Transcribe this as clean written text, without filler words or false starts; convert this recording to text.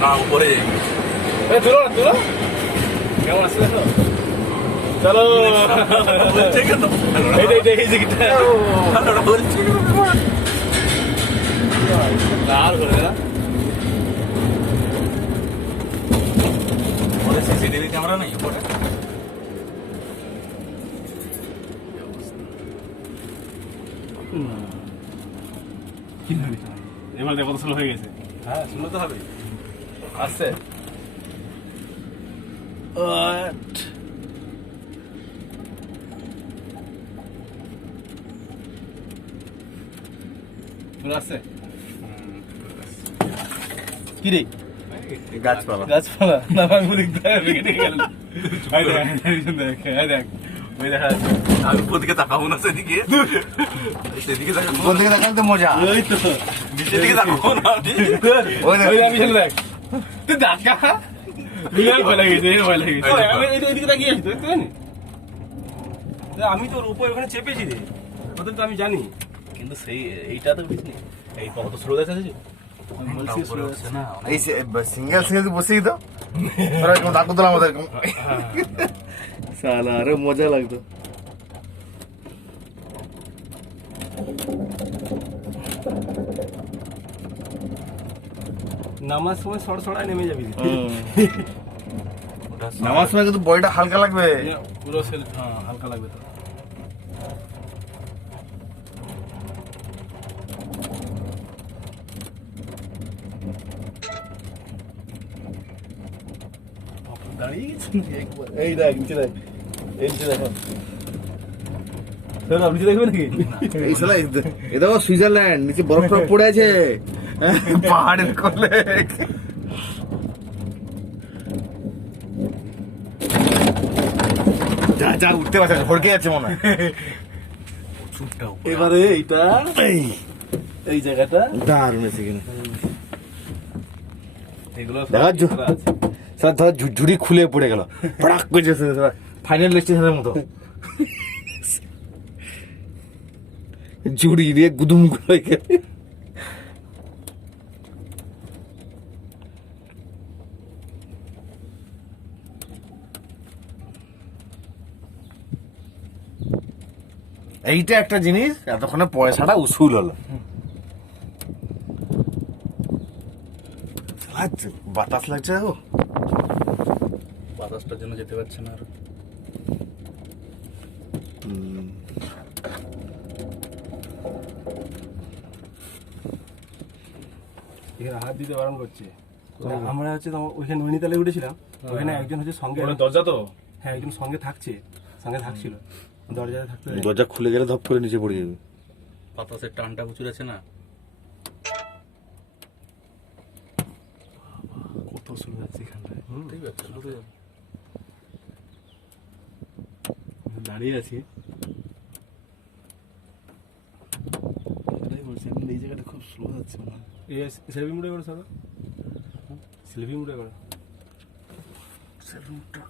না উপরে তুলো কেমন আসলে তো চলো আর করে না সিসিটিভি ক্যামেরা নাই উপরে এবার দেখো স্লো হয়ে গেছে। হ্যাঁ শুনতে তো হবে আসছে আসছে কি রে গাছপালা গাছপালা না আমি বলি দেখ দেখ ওই দেখা যাচ্ছে আমি ওদিকে তাকাবো না সেদিকে সেদিকে তাকাবো কোন দিকে তাকালে তো মজা ওই তো নিচের দিকে তাকাবো না আমি ওই আমি চলে দেখ তুই দেখা বিড়াল ভয় লাগে ভয় লাগে আমি এদিকে তাকিয়ে আছি দেখতে পাইনি আমি তোর উপর ওখানে চেপেছি রে ওদের তো আমি জানি কিন্তু সেই এইটা তো বুঝিনি এই কত স্লো যাচ্ছে এই সিঙ্গেল সিঙ্গেল বসেই তো এরকম দাগ দিলাম আমাদের এরকম সালা আরে মজা লাগতো নামাজ সময় সড়সড়ায় নেমে যাবি নামার সময় কিন্তু বডিটা হালকা লাগবে পুরো হালকা লাগবে তো এই দেখ নিচে দেখ এই নিচে দেখো স্যার নিচে দেখবে নাকি এই শালা এ দেখো সুইজারল্যান্ড নিচে বরফ টরফ পড়ে আছে পাহাড়ের কোলে যা যা উঠতে পারছে ভড়কে যাচ্ছে মনে হয় এবারে এইটা এই জায়গাটা দারুণ আছে কিন্তু এগুলো দেখা স্যার ধর ঝুড়ি খুলে পড়ে গেল পড়াক করছে ফাইনাল স্টেশনের মতো ঝুড়ি দিয়ে গুদুম করে গেলে এইটা একটা জিনিস এতক্ষণে পয়সাটা উসুল হলো বাতাস লাগছে দেখো বাতাসটার জন্য যেতে পারছে না আর এখানে হাত দিতে বারণ করছে আমরা হচ্ছে ওইখানে নৈনিতালে উঠেছিলাম ওখানে একজন হচ্ছে সঙ্গে দরজা তো হ্যাঁ একজন সঙ্গে থাকছিল দরজাতে থাকতে দরজা খুলে গেলে ধপ করে নিচে পড়ে যাবে বাতাসের টানটা প্রচুর আছে না কত শুরু যাচ্ছে এখানটায় ঠিক আছে শুরু হয়ে যাবে দাঁড়িয়ে আছি বলছি এখন এই জায়গাটা খুব স্লো যাচ্ছে মনে হয় সেলফি মুডে করো সব সেলফি মুডে করো সেলফি মুডটা